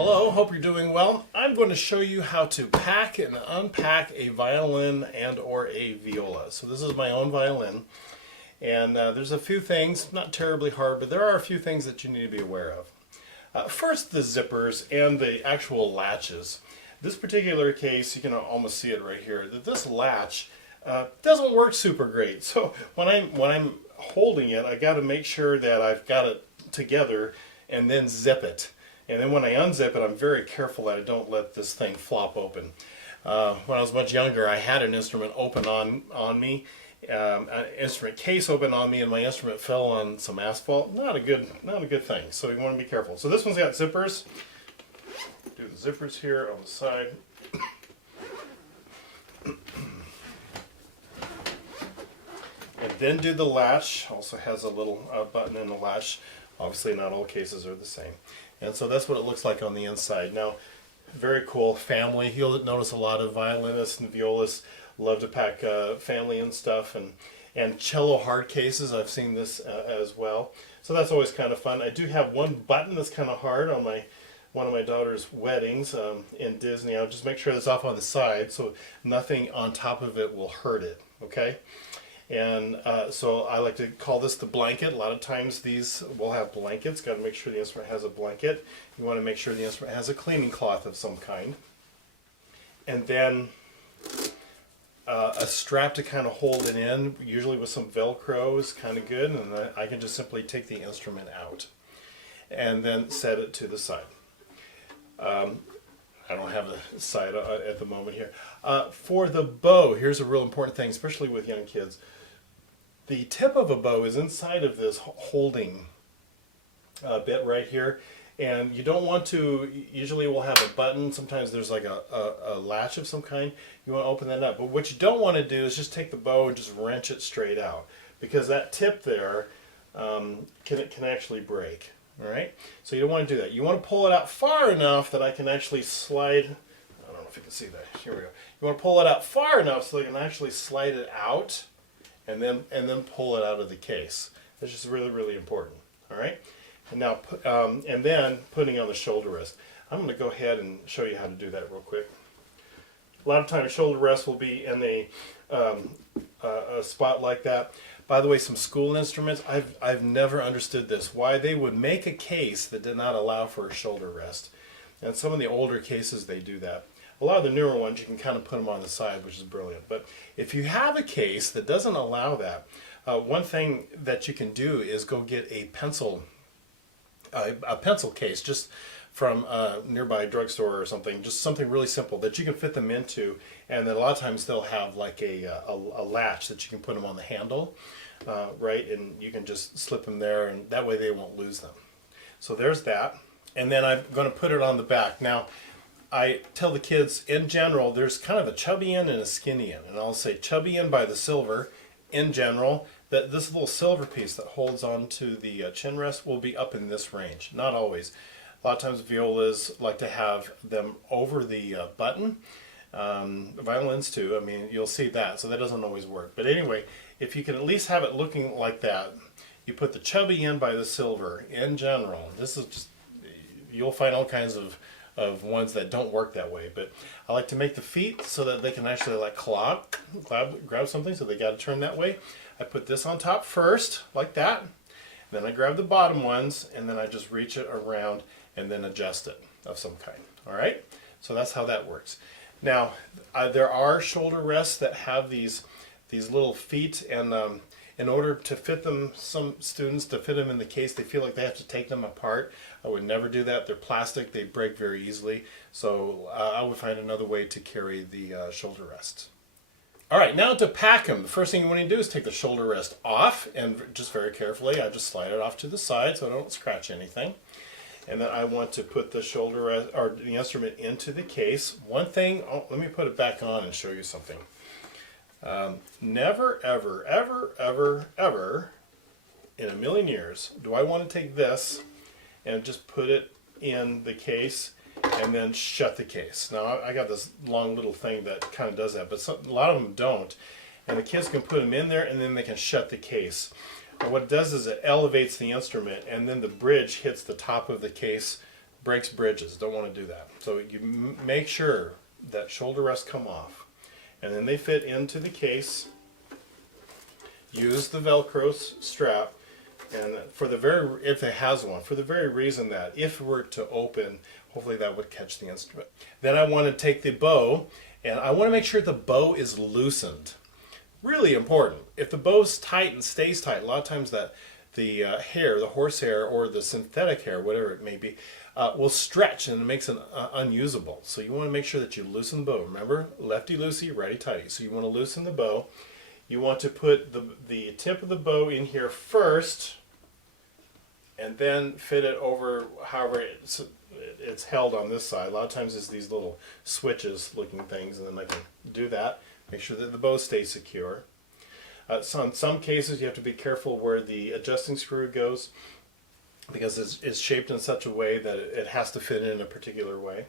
Hello, hope you're doing well. I'm going to show you how to pack and unpack a violin and or a viola. So this is my own violin, and there's a few things, not terribly hard, but there are a few things that you need to be aware of. First, the zippers and the actual latches. This particular case, you can almost see it right here, that this latch doesn't work super great. So when I'm holding it, I got to make sure that I've got it together and then zip it. And then when I unzip it, I'm very careful that I don't let this thing flop open. When I was much younger, I had an instrument open on me, an instrument case open on me, and my instrument fell on some asphalt. Not a good thing. So you want to be careful. So this one's got zippers. Do the zippers here on the side. And then do the latch. Also has a little button in the latch. Obviously not all cases are the same. And so that's what it looks like on the inside. Now, very cool family. You'll notice a lot of violinists and violists love to pack family and stuff, and cello hard cases. I've seen this as well. So that's always kind of fun. I do have one button that's kind of hard on one of my daughter's weddings in Disney. I'll just make sure that's off on the side so nothing on top of it will hurt it, okay? And so I like to call this the blanket. A lot of times these will have blankets. Got to make sure the instrument has a blanket. You want to make sure the instrument has a cleaning cloth of some kind. And then a strap to kind of hold it in, usually with some Velcro is kind of good. And then I can just simply take the instrument out and then set it to the side. I don't have the side at the moment here. For the bow, here's a real important thing, especially with young kids. The tip of a bow is inside of this holding bit right here, and you don't want to, usually we'll have a button, sometimes there's like a latch of some kind, you want to open that up. But what you don't want to do is just take the bow and just wrench it straight out, because that tip there can actually break. All right, so you don't want to do that. You want to pull it out far enough that I can actually slide. I don't know if you can see that. Here we go. You want to pull it out far enough so I can actually slide it out, and then pull it out of the case. That's just really, really important. All right, and now and then putting on the shoulder rest. I'm going to go ahead and show you how to do that real quick. A lot of times shoulder rest will be in a spot like that. By the way, some school instruments, I've never understood this, why they would make a case that did not allow for a shoulder rest. And some of the older cases, they do that. A lot of the newer ones, you can kind of put them on the side, which is brilliant. But if you have a case that doesn't allow that, one thing that you can do is go get a pencil case, just from a nearby drugstore or something, just something really simple that you can fit them into, and then a lot of times they'll have like a latch that you can put them on the handle, right, and you can just slip them there, and that way they won't lose them. So there's that, and then I'm going to put it on the back. Now, I tell the kids, in general, there's kind of a chubby end and a skinny end, and I'll say chubby end by the silver, in general, that this little silver piece that holds on to the chin rest will be up in this range, not always. A lot of times violas like to have them over the button. Violins too, I mean, you'll see that, so that doesn't always work. But anyway, if you can at least have it looking like that, you put the chubby end by the silver in general. This is just, you'll find all kinds of ones that don't work that way. But I like to make the feet so that they can actually like grab something, so they got to turn that way. I put this on top first, like that. Then I grab the bottom ones, and then I just reach it around and then adjust it of some kind. All right, so that's how that works. Now there are shoulder rests that have these little feet, and in order to fit them, some students, to fit them in the case, they feel like they have to take them apart. I would never do that. They're plastic, they break very easily, so I would find another way to carry the shoulder rests. All right, now to pack them, the first thing you want to do is take the shoulder rest off, and just very carefully I just slide it off to the side so I don't scratch anything. And then I want to put the shoulder rest, or the instrument, into the case. One thing, let me put it back on and show you something. Never, ever, ever, ever, ever in a million years do I want to take this and just put it in the case and then shut the case. Now I got this long little thing that kind of does that, but a lot of them don't. And the kids can put them in there and then they can shut the case. And what it does is it elevates the instrument, and then the bridge hits the top of the case breaks bridges. Don't want to do that. So you make sure that shoulder rests come off, and then they fit into the case. Use the Velcro strap, and if it has one, for the very reason that if it were to open, hopefully that would catch the instrument. Then I want to take the bow, and I want to make sure the bow is loosened. Really important. If the bow's tight and stays tight, a lot of times that the hair, the horsehair or the synthetic hair, whatever it may be, will stretch and it makes it unusable. So you want to make sure that you loosen the bow. Remember, lefty loosey, righty tighty. So you want to loosen the bow. You want to put the tip of the bow in here first, and then fit it over however it's held on this side. A lot of times it's these little switches looking things, and then I can do that. Make sure that the bow stays secure. So in some cases you have to be careful where the adjusting screw goes, because it's shaped in such a way that it has to fit in a particular way.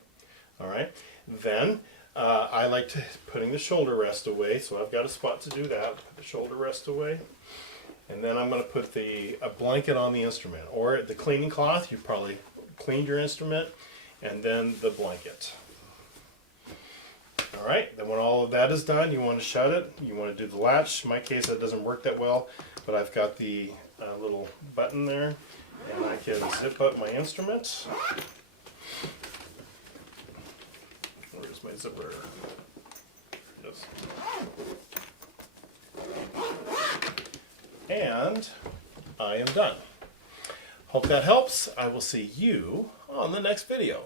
All right. Then I like to putting the shoulder rest away, so I've got a spot to do that. Put the shoulder rest away, and then I'm going to put a blanket on the instrument, or the cleaning cloth. You probably cleaned your instrument, and then the blanket. All right, then when all of that is done, you want to shut it. You want to do the latch. In my case, that doesn't work that well, but I've got the little button there, and I can zip up my instrument. Where's my zipper? Yes. And I am done. Hope that helps. I will see you on the next video.